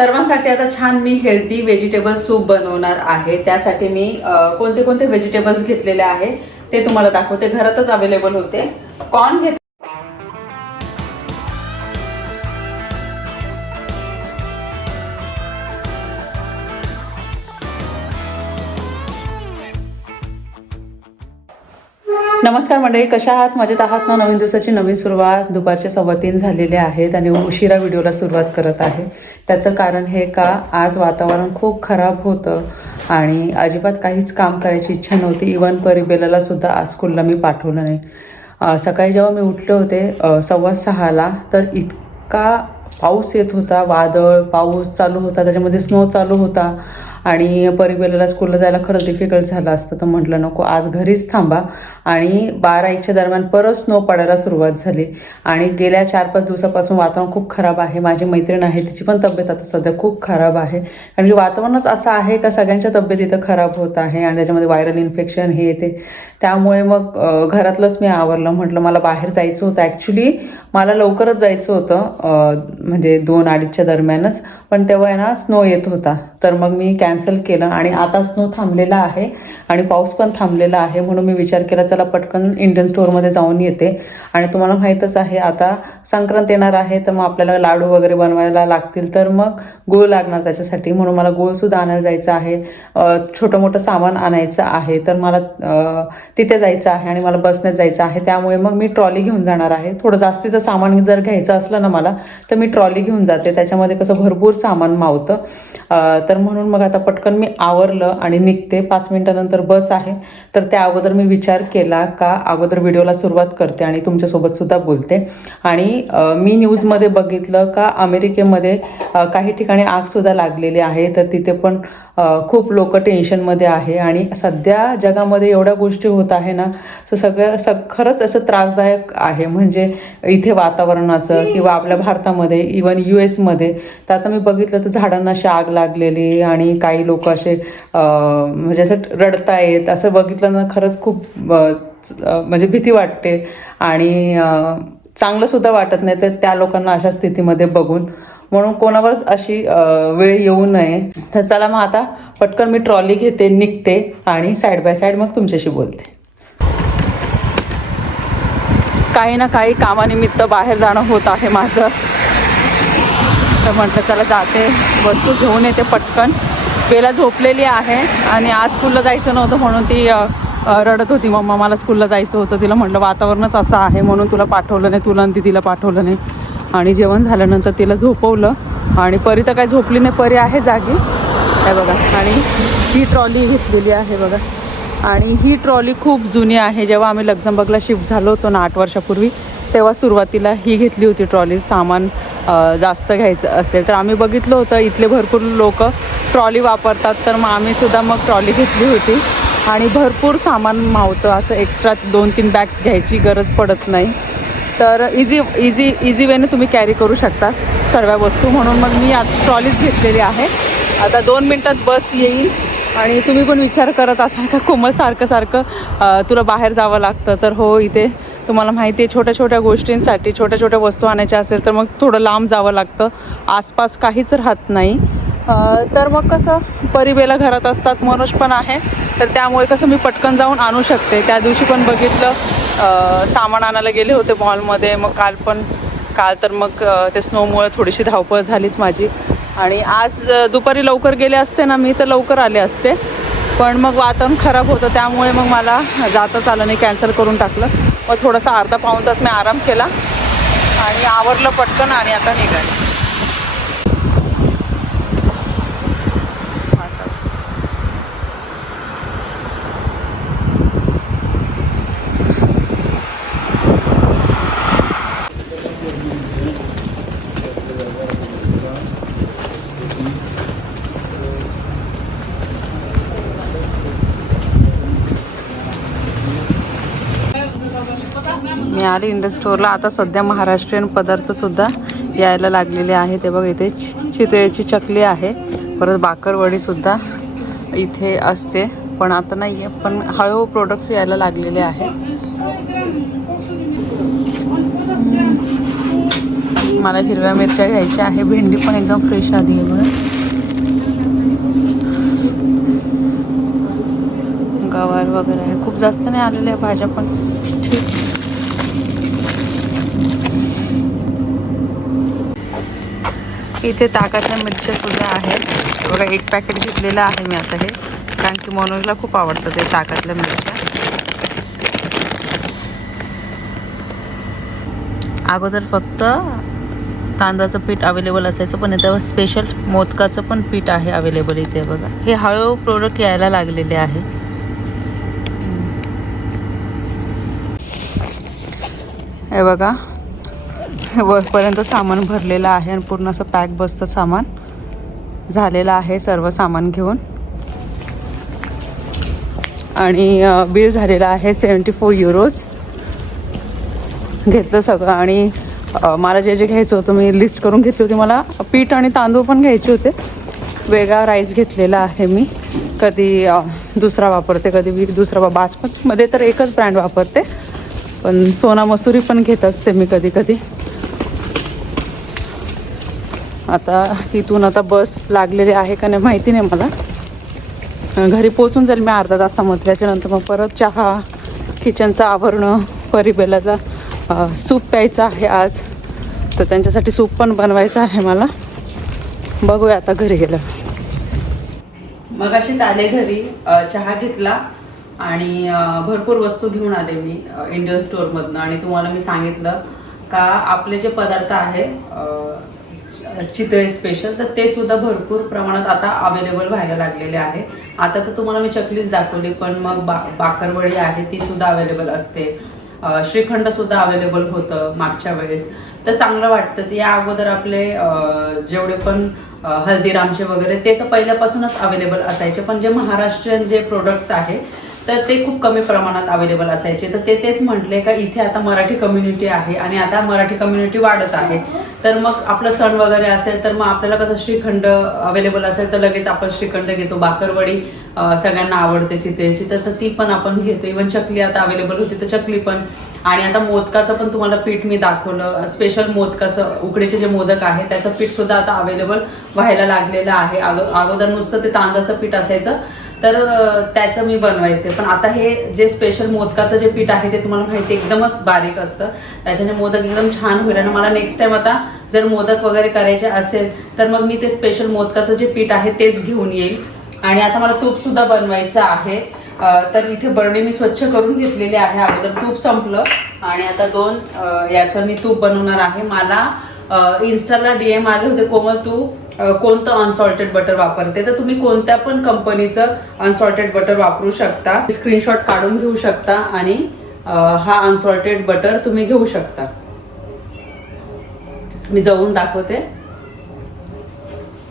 सर्वांसाठी आता छान मी हेल्दी व्हेजिटेबल सूप बनवणार आहे. त्यासाठी मी कोणते कोणते व्हेजिटेबल्स घेतलेले आहे ते तुम्हाला दाखवते. घरातच अवेलेबल होते. कॉर्न घेत नमस्कार मंडळी कशा आहात? मजेत आहात ना? नवीन दिवसाची नवीन सुरुवात. दुपारचे सव्वा तीन झालेले आहेत आणि उशिरा व्हिडिओला सुरुवात करत आहे. त्याचं कारण हे का? आज वातावरण खूप खराब होतं आणि अजिबात काहीच काम करायची इच्छा नव्हती. इवन परिबेलाला सुद्धा आज स्कूलला मी पाठवलं नाही. सकाळी जेव्हा मी उठले होते सव्वा सहाला तर इतका पाऊस येत होता. वादळ पाऊस चालू होता. त्याच्यामध्ये स्नो चालू होता. आणि परिबेलाला स्कूलला जायला खरंच डिफिकल्ट झालं असतं. तर म्हटलं नको आज घरीच थांबा. आणि बारा एकच्या दरम्यान परत स्नो पडायला सुरुवात झाली. आणि गेल्या चार पाच दिवसापासून वातावरण खूप खराब आहे. माझी मैत्रीण आहे तिची पण तब्येत आता सध्या खूप खराब आहे. कारण की वातावरणच असं आहे का सगळ्यांच्या तब्येत इथं खराब होत आहे आणि त्याच्यामध्ये व्हायरल इन्फेक्शन हे येते त्यामुळे मग घरातलंच मी आवरलं. म्हटलं मला बाहेर जायचं होतं. ॲक्च्युली मला लवकरच जायचं होतं म्हणजे दोन अडीचच्या दरम्यानच. पण तेव्हा आहे ना स्नो येत होता. तर मग मी कॅन्सल केलं आणि आता स्नो थांबलेला आहे आणि पाऊस पण थांबलेला आहे म्हणून मी विचार केला चला पटकन इंडियन स्टोअरमध्ये जाऊन येते. आणि तुम्हाला माहीतच आहे आता संक्रांत येणार आहे तर मग आपल्याला लाडू वगैरे बनवायला लागतील. तर मग गूळ लागणार त्याच्यासाठी. म्हणून मला गूळसुद्धा आणायला जायचं आहे. छोटं मोठं सामान आणायचं आहे. तर मला तिथे जायचं आहे आणि मला बसण्यात जायचं आहे. त्यामुळे मग मी ट्रॉली घेऊन जाणार आहे. थोडं जास्तीचं सामान जर घ्यायचं असलं ना मला तर मी ट्रॉली घेऊन जाते. त्याच्यामध्ये कसं भरपूर सामान मावतं. तर म्हणून मग आता पटकन मी आवरलं आणि निघते. पाच मिनिटानंतर बस आहे. तर त्या अगोदर मी विचार केला का अगोदर व्हिडिओला सुरुवात करते आणि तुम तुमच्यासोबत सुद्धा बोलते. आणि मी न्यूजमध्ये बघितलं का अमेरिकेमध्ये काही ठिकाणी आगसुद्धा लागलेली आहे. तर तिथे पण खूप लोक टेन्शनमध्ये आहे. आणि सध्या जगामध्ये एवढ्या गोष्टी होत आहे ना तर सगळं सग खरंच असं त्रासदायक आहे. म्हणजे इथे वातावरणाचं किंवा आपल्या भारतामध्ये इवन यू एसमध्ये. तर आता मी बघितलं तर झाडांना अशी आग लागलेली आणि काही लोक असे म्हणजे असं रडतायत. असं बघितलं ना खरंच खूप म्हणजे भीती वाटते आणि चांगलंसुद्धा चांगलं सुद्धा वाटत नाही तर त्या लोकांना अशा स्थितीमध्ये बघून. म्हणून कोणावरच अशी वेळ येऊ नये. तर चला मग आता पटकन मी ट्रॉली घेते निघते आणि साईड बाय साईड मग तुमच्याशी बोलते. काही ना काही कामानिमित्त बाहेर जाणं होत आहे माझं. तर म्हटलं चला जाते वस्तू घेऊन येते पटकन. बेला झोपलेली आहे आणि आज स्कूलला जायचं नव्हतं म्हणून ती रडत होती. मम्मा मला स्कूलला जायचं होतं. तिला म्हटलं वातावरणच असं आहे म्हणून तुला पाठवलं नाही तुला आणि ती तिला पाठवलं नाही. आणि जेवण झाल्यानंतर तिला झोपवलं. आणि परी तर काही झोपली नाही परी आहे जागी. हे बघा. आणि ही ट्रॉली घेतलेली आहे बघा. आणि ही ट्रॉली खूप जुनी आहे. जेव्हा आम्ही लक्झमबर्गला शिफ्ट झालो होतो ना आठ वर्षापूर्वी तेव्हा सुरुवातीला ही घेतली होती ट्रॉली सामान जास्त घ्यायचं असेल तर आम्ही बघितलं होतं. इथले भरपूर लोक ट्रॉली वापरतात. तर मग आम्ही सुद्धा मग ट्रॉली घेतली होती. आणि भरपूर सामान मावतं असं एक्स्ट्रा दोन तीन बॅग्स घ्यायची गरज पडत नाही. तर इझी इझी इझी वेने तुम्ही कॅरी करू शकता सर्व वस्तू. म्हणून मग मी आज ट्रॉलीच घेतलेली आहे. आता दोन मिनटात बस येईल. आणि तुम्ही पण विचार करत असाल का कोमल सारखं सारखं तुला बाहेर जावं लागतं. तर हो इथे तुम्हाला माहिती आहे छोट्या छोट्या गोष्टींसाठी छोट्या छोट्या वस्तू आणायच्या असेल तर मग थोडं लांब जावं लागतं. आसपास काहीच राहत नाही. तर मग कसं परिबेला घरात असतात मनोज पण आहे. तर त्यामुळे कसं मी पटकन जाऊन आणू शकते. त्या दिवशी पण बघितलं सामान आणायला गेले होते मॉलमध्ये. मग काल पण काल तर मग ते स्नोमुळे थोडीशी धावपळ झालीच माझी. आणि आज दुपारी लवकर गेले असते ना मी तर लवकर आले असते. पण मग वातावरण खराब होतं त्यामुळे मग मला जाताच आलं नाही कॅन्सल करून टाकलं. मग थोडासा अर्धा पाऊण तास मी आराम केला. आणि आवरलं पटकन आणि आता निघाले. मी आले स्टोअरला आता सध्या महाराष्ट्रीयन पदार्थसुद्धा यायला लागलेले आहे ते बघ इथे चि- चितळेची चकली आहे. परत बाकरवडीसुद्धा इथे असते. पण आता नाही आहे पण हळूहळू प्रोडक्ट्स यायला लागलेले आहे. मला हिरव्या मिरच्या घ्यायच्या आहे. भेंडी पण एकदम फ्रेश आली आहे बघा. गवार वगैरे आहे. खूप जास्त नाही आलेल्या आहे भाज्या पण. ठीक. इथे ताकातल्या मिरच्या सुद्धा आहेत. बघा एक पॅकेट घेतलेलं आहे मी आता हे. कारण की मनोजला खूप आवडतं ते ताकातल्या मिरच्या. अगोदर फक्त तांदळाचं पीठ अवेलेबल असायचं पण इथं स्पेशल मोदकाचं पण पीठ आहे अवेलेबल इथे बघा. हे हळूहळू प्रोडक्ट यायला लागलेले आहे. हे बघा. वरपर्यंत सामान भरलेलं आहे आणि पूर्ण असं पॅक बसतं सामान झालेलं आहे सर्व सामान घेऊन. आणि बिल झालेलं आहे सेवन्टी फोर युरोज घेतलं सगळं आणि मला जे जे घ्यायचं होतं मी लिस्ट करून घेतली होती. मला पीठ आणि तांदूळ पण घ्यायचे होते. वेगळा राईस घेतलेला आहे मी. कधी दुसरा वापरते कधी मी दुसरा बासमतीमध्ये तर एकच ब्रँड वापरते. पण सोना मसुरी पण घेत असते मी कधी कधी. आता इथून आता बस लागलेली आहे का नाही माहिती नाही मला. घरी पोचून जाईल मी अर्धा तासामध्ये त्याच्यानंतर मग परत चहा किचनचं आवरणं परिबेलाचा सूप प्यायचं आहे आज. तर त्यांच्यासाठी सूप पण बनवायचं आहे मला. बघूया आता घरी गेलं मग अशीच आले घरी चहा घेतला आणि भरपूर वस्तू घेऊन आले मी इंडियन स्टोअरमधनं आणि तुम्हाला मी सांगितलं का आपले जे पदार्थ आहे चितळे स्पेशल तर ते सुद्धा भरपूर प्रमाणात आता अवेलेबल व्हायला लागलेले आहे. आता तर तुम्हाला मी चकलीच दाखवली पण मग बा बाकरवडी आहे ती सुद्धा अवेलेबल असते. श्रीखंड सुद्धा अवेलेबल होतं मागच्या वेळेस. तर चांगलं वाटतं ते या अगोदर आपले जेवढे पण हल्दीरामचे वगैरे ते तर पहिल्यापासूनच अवेलेबल असायचे पण जे महाराष्ट्रीयन जे प्रोडक्ट्स आहे तर ते खूप कमी प्रमाणात अवेलेबल असायचे. तर ते तेच म्हटले का इथे आता मराठी कम्युनिटी आहे आणि आता मराठी कम्युनिटी वाढत आहे. तर मग आपलं सण वगैरे असेल तर मग आपल्याला कसं श्रीखंड अवेलेबल असेल तर लगेच आपण श्रीखंड घेतो. बाकरवडी सगळ्यांना आवडते चितेची तर ती पण आपण घेतो. इवन चकली आता अवेलेबल होती तर चकली पण. आणि आता मोदकाचं पण तुम्हाला पीठ मी दाखवलं. स्पेशल मोदकाचं उकडीचे जे मोदक आहे त्याचं पीठ सुद्धा आता अवेलेबल व्हायला लागलेलं आहे. अगो अगोदर नुसतं ते तांदळाचं पीठ असायचं. तर त्याचं मी बनवायचे. पण आता हे जे स्पेशल मोदकाचं जे पीठ आहे ते तुम्हाला माहिती एकदमच बारीक असतं. त्याच्याने मोदक एकदम छान होईल. आणि मला नेक्स्ट टाइम आता जर मोदक वगैरे करायचे असेल तर मग मी ते स्पेशल मोदकाचं जे पीठ आहे तेच घेऊन येईल. आणि आता मला तूपसुद्धा बनवायचं आहे. तर इथे बरणी मी स्वच्छ करून घेतलेली आहे. अगोदर तूप संपलं. आणि आता दोन याचं मी तूप बनवणार आहे. मला इन्स्टाला डीएम आले होते कोमल तू कोणतं अनसॉल्टेड बटर वापरते? तर तुम्ही कोणत्या पण कंपनीचं अनसॉल्टेड बटर वापरू शकता. स्क्रीनशॉट काढून घेऊ शकता आणि हा अनसॉल्टेड बटर तुम्ही घेऊ शकता. मी जाऊन दाखवते.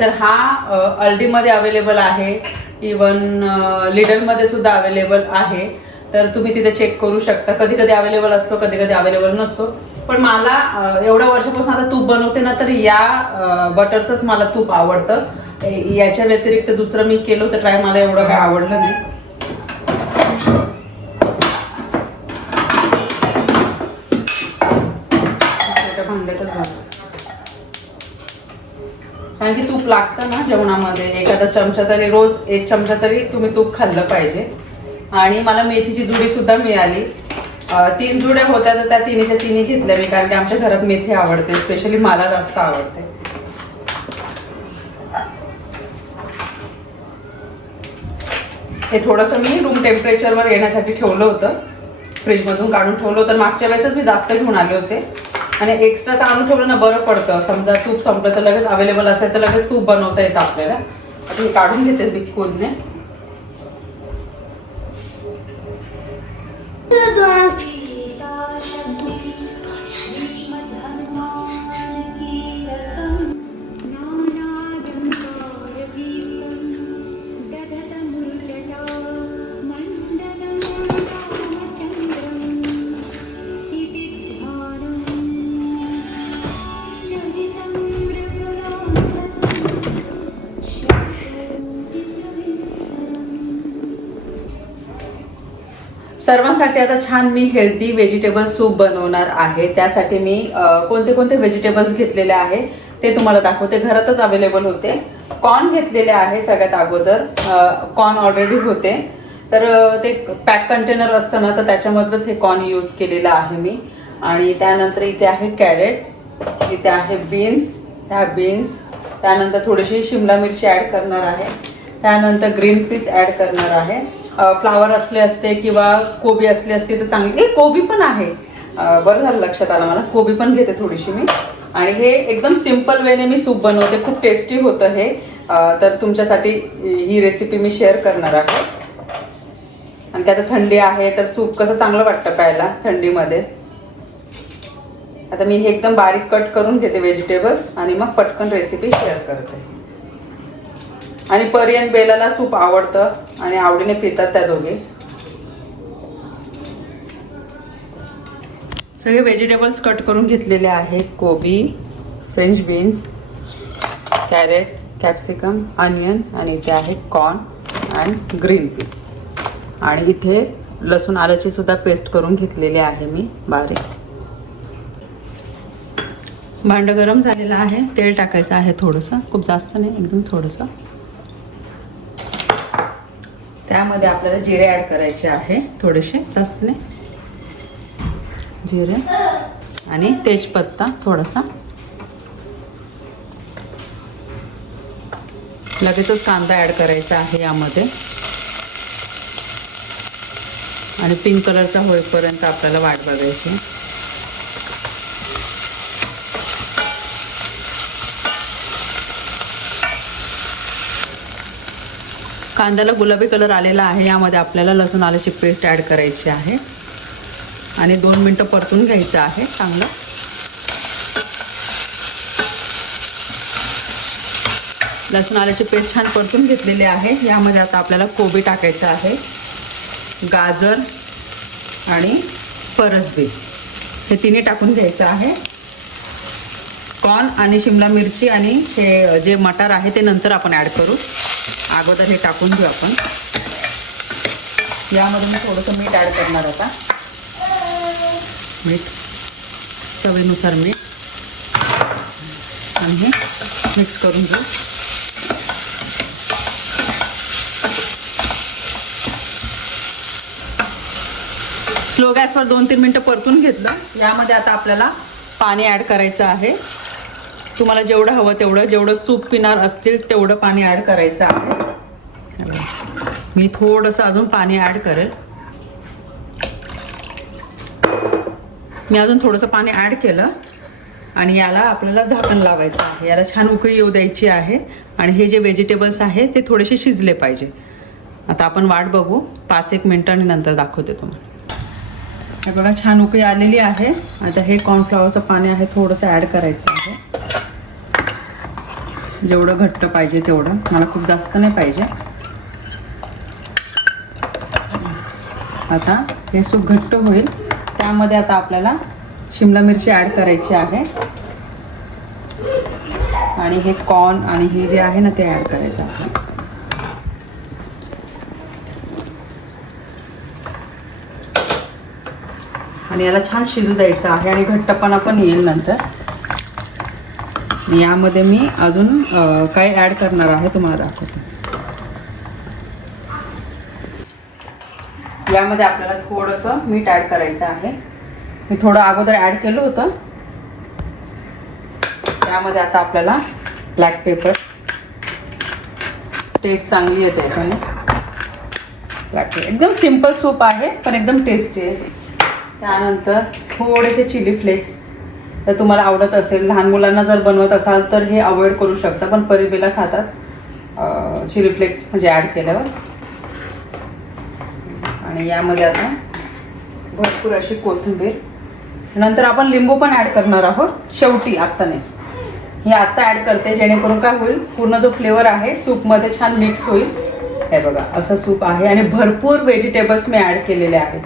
तर हा अल्डीमध्ये अवेलेबल आहे. इवन लिडलमध्ये सुद्धा अवेलेबल आहे. तर तुम्ही तिथे चेक करू शकता. कधी कधी अवेलेबल असतो कधी कधी अवेलेबल नसतो. पण मला एवढ्या वर्षापासून आता तूप बनवते ना तर या बटरचंच मला तूप आवडतं. याच्या व्यतिरिक्त दुसरं मी केलं तर ट्राय मला एवढं काय आवडलं नाही. भांड्यातच कारण की तूप लागतं ना जेवणामध्ये एखादा चमचा तरी रोज एक चमचा तरी तुम्ही तूप खाल्लं पाहिजे. आणि मला मेथीची जुडी सुद्धा मिळाली. तीन जुड्या होत्या तर त्या तिन्हीच्या तिन्ही घेतल्या मी कारण की आमच्या घरात मेथी आवडते स्पेशली मला जास्त आवडते. हे थोडंसं मी रूम टेम्परेचरवर येण्यासाठी ठेवलं होतं. फ्रीजमधून काढून ठेवलं होतं. मागच्या वेळेसच मी जास्त घेऊन आले होते. आणि एक्स्ट्राच आणून ठेवलं ना बरं पडतं. समजा तूप संपलं तर लगेच अवेलेबल असेल तर लगेच तूप बनवता येतं आपल्याला. आता मी काढून घेते बिस्कूटने. सर्वांसाठी आता छान मी हेल्दी व्हेजिटेबल सूप बनवणार आहे. त्यासाठी मी कोणते कोणते व्हेजिटेबल्स घेतलेले आहे ते तुम्हाला दाखवते. घरातच अवेलेबल होते. कॉर्न घेतलेले आहे सगळ्यात अगोदर. कॉर्न ऑलरेडी होते. तर ते पॅक कंटेनर असतं ना तर त्याच्यामधलंच हे कॉर्न यूज केलेलं आहे मी. आणि त्यानंतर इथे आहे कॅरेट इथे आहे बीन्स ह्या बीन्स त्यानंतर थोडीशी शिमला मिरची ॲड करणार आहे. त्यानंतर ग्रीन पीस ॲड करणार आहे. फ्लावर असले असते किंवा कोबी असली असते तर चांगली हे कोबी पण आहे. बरं झालं लक्षात आलं मला. कोबी पण घेते थोडीशी मी. आणि हे एकदम सिंपल वेने मी सूप बनवते. खूप टेस्टी होतं हे. तर तुमच्यासाठी ही रेसिपी मी शेअर करणार आहे. आणि त्यात थंडी आहे तर सूप कसं चांगलं वाटतं प्यायला थंडीमध्ये. आता मी हे एकदम बारीक कट करून घेते व्हेजिटेबल्स आणि मग पटकन रेसिपी शेअर करते. आणि परी आणि बेलाला सूप आवडतं आणि आवडीने पितात त्या दोघे. सगळे व्हेजिटेबल्स कट करून घेतलेले आहेत. कोबी French beans carrot capsicum onion आणि इथे आहे कॉर्न अँड ग्रीन पीस आणि इथे लसूण आल्याची सुद्धा पेस्ट करून घेतलेली आहे मी बारीक. भांडं गरम झालेलं आहे. तेल टाकायचं आहे थोडंसं. खूप जास्त नाही एकदम थोडंसं. त्यामध्ये आपल्याला जिरे ॲड करायचे आहे थोडेसे जास्त नाही. जिरे आणि तेजपत्ता थोडासा. लगेचच कांदा ॲड करायचा आहे यामध्ये. आणि पिंक कलरचा होईपर्यंत आपल्याला वाट बघायची कांद्याला गुलाबी कलर आलेला आहे. यामध्ये आपल्याला लसूण आल्याची पेस्ट ॲड करायची आहे. आणि दोन मिनटं परतून घ्यायचं आहे. चांगलं. लसूण आल्याची पेस्ट छान परतून घेतलेली आहे. यामध्ये आता आपल्याला कोबी टाकायचं आहे. गाजर आणि फरसबी हे तिन्ही टाकून घ्यायचं आहे. कॉर्न आणि शिमला मिरची आणि हे जे मटार आहे ते नंतर आपण ॲड करू. अगोदर हे टाकून घेऊ आपण. यामध्ये मी थोडंसं मीठ ॲड करणार आता. मीठ. चवीनुसार मीठ. आणि हे मिक्स करून घेऊ. स्लो गॅसवर दोन तीन मिनटं परतून घेतलं. यामध्ये आता आपल्याला पाणी ॲड करायचं आहे. तुम्हाला जेवढं हवं तेवढं जेवढं सूप पिणार असतील तेवढं पाणी ॲड करायचं आहे. मी थोडंसं अजून पाणी ॲड करेल. मी अजून थोडंसं पाणी ॲड केलं आणि याला आपल्याला झाकण लावायचं आहे. याला छान उकळी येऊ द्यायची आहे आणि हे जे व्हेजिटेबल्स आहे ते थोडेसे शिजले पाहिजे. आता आपण वाट बघू. पाच एक मिनटं आणि नंतर दाखवते तुम्हाला. हे बघा छान उकळी आलेली आहे. आता हे कॉर्नफ्लॉवरचं पाणी आहे थोडंसं ॲड करायचं आहे. जेवढं घट्ट पाहिजे तेवढं. मला खूप जास्त नाही पाहिजे. आता हे सूप घट्ट होईल. त्यामध्ये आता आपल्याला शिमला मिरची ॲड करायची आहे. आणि हे कॉर्न आणि हे जे आहे ना ते ॲड करायचं आहे. आणि याला छान शिजू द्यायचं आहे आणि घट्टपणा पण येईल नंतर. यामध्ये मी अजून काय ॲड करणार आहे तुम्हाला दाखवते. यामध्ये आपल्याला थोडंसं मीठ ॲड करायचं आहे. मी थोडं अगोदर ॲड केलं होतं. त्यामध्ये आता आपल्याला ब्लॅक पेपर टेस्ट चांगली येते याच्याने. ब्लॅक पेपर एकदम सिंपल सूप आहे पण एकदम टेस्टी आहे. त्यानंतर थोडेसे चिली फ्लेक्स तर तुम्हाला आवडत असेल लहान मुलांना जर बनवत असाल तर हे अवॉइड करू शकता पण परिबेला खातात. चिली फ्लेक्स म्हणजे ॲड केल्यावर. आणि यामध्ये आता भरपूर अशी कोथिंबीर. नंतर आपण लिंबू पण ॲड करणार आहोत शेवटी आत्ता नाही. हे आत्ता ॲड करते जेणेकरून काय होईल पूर्ण जो फ्लेवर आहे सूपमध्ये छान मिक्स होईल. हे बघा असं सूप आहे. आणि भरपूर व्हेजिटेबल्स मी ॲड केलेले आहेत.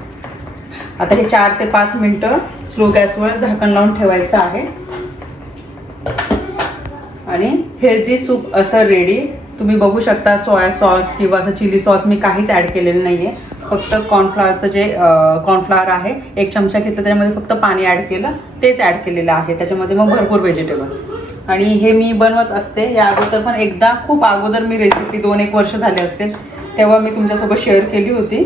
आता हे चार ते पाच मिनटं स्लो गॅसवर झाकण लावून ठेवायचं आहे. आणि हेल्दी सूप असं रेडी तुम्ही बघू शकता सोया सॉस किंवा असं चिली सॉस मी काहीच ॲड केलेलं नाही आहे फक्त कॉर्नफ्लॉवरचं जे कॉर्नफ्लॉवर आहे एक चमचा घेतलं त्याच्यामध्ये फक्त पाणी ॲड केलं तेच ॲड केलेलं आहे. त्याच्यामध्ये मग भरपूर व्हेजिटेबल्स आणि हे मी बनवत असते. या अगोदर पण एकदा खूप अगोदर मी रेसिपी दोन एक वर्ष झाले असते तेव्हा मी तुमच्यासोबत शेअर केली होती.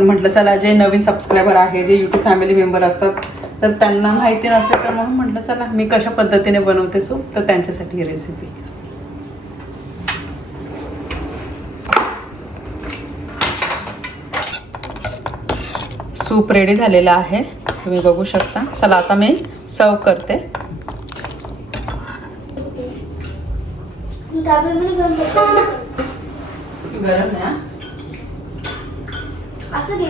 पण म्हटलं चला जे नवीन सबस्क्रायबर आहे जे यूट्यूब फॅमिली मेंबर असतात तर त्यांना माहिती नसेल तर म्हणून म्हटलं चला मी कशा पद्धतीने बनवते सूप तर त्यांच्यासाठी ही रेसिपी सूप रेडी झालेला आहे. तुम्ही बघू शकता. चला आता मी सर्व करते. गरम घ्यायचं?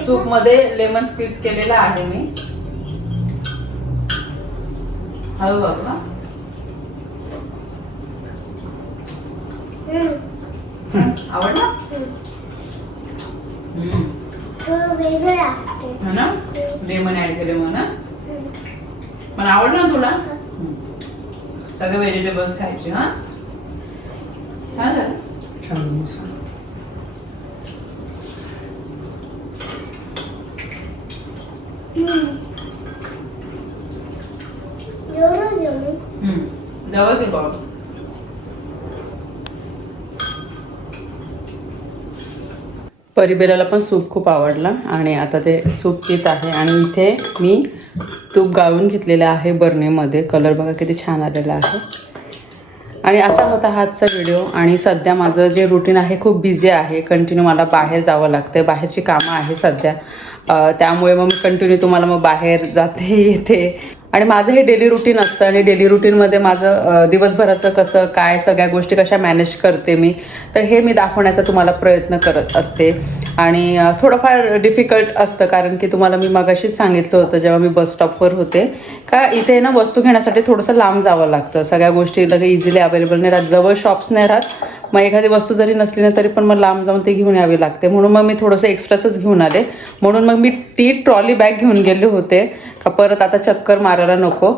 सूपमध्ये लेमन स्क्वीज केलेला आहे मी. हळू हा. हम्म. आवडला. है ना? लेमन ऍड केले म्हणा पण आवडलं ना तुला. सगळे व्हेजिटेबल्स खायचे हा? छान झालं हम्म. एवढं घेऊन हम्म. जवळ घे बॉल परिबेराला पण सूप खूप आवडला आणि आता ते सूप पित आहे आणि इथे मी तूप गाळून घेतलेलं आहे बर्नेमध्ये कलर बघा किती छान आलेला आहे. आणि असा होता हातचा आजचा व्हिडिओ आणि सध्या माझं जे रुटीन आहे खूप बिझी आहे. कंटिन्यू मला बाहेर जावं लागतं बाहेरची कामं आहे सध्या. त्यामुळे मग मी कंटिन्यू तुम्हाला मग बाहेर जाते येते. आणि माझं हे डेली रुटीन असतं आणि डेली रुटीनमध्ये माझं दिवसभराचं कसं काय सगळ्या गोष्टी कशा मॅनेज करते मी तर हे मी दाखवण्याचा तुम्हाला प्रयत्न करत असते. आणि थोडंफार डिफिकल्ट असतं कारण की तुम्हाला मी मगाशीच सांगितलं होतं जेव्हा मी बस स्टॉपवर होते का इथे ना वस्तू घेण्यासाठी थोडंसं लांब जावं लागतं. सगळ्या गोष्टी लगे इझिली अवेलेबल नाही राहत. जवळ शॉप्स नाही राहत. मग एखादी वस्तू जरी नसली ना तरी पण मग लांब जाऊन ते घेऊन यावी लागते. म्हणून मग मी थोडंसं एक्स्ट्राचंच घेऊन आले. म्हणून मग मी ती ट्रॉली बॅग घेऊन गेले होते. का परत आता चक्कर मारायला नको.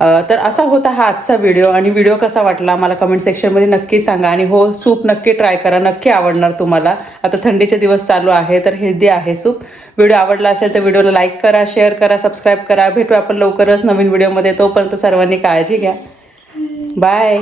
तर असा होता हा आजचा व्हिडिओ आणि व्हिडिओ कसा वाटला मला कमेंट सेक्शनमध्ये नक्की सांगा. आणि हो सूप नक्की ट्राय करा. नक्की आवडणार तुम्हाला. आता थंडीचे दिवस चालू आहे तर हेल्दी आहे सूप. व्हिडिओ आवडला असेल तर व्हिडिओला लाईक करा शेअर करा सबस्क्राईब करा. भेटू आपण लवकरच नवीन व्हिडिओमध्ये तोपर्यंत सर्वांनी काळजी घ्या. बाय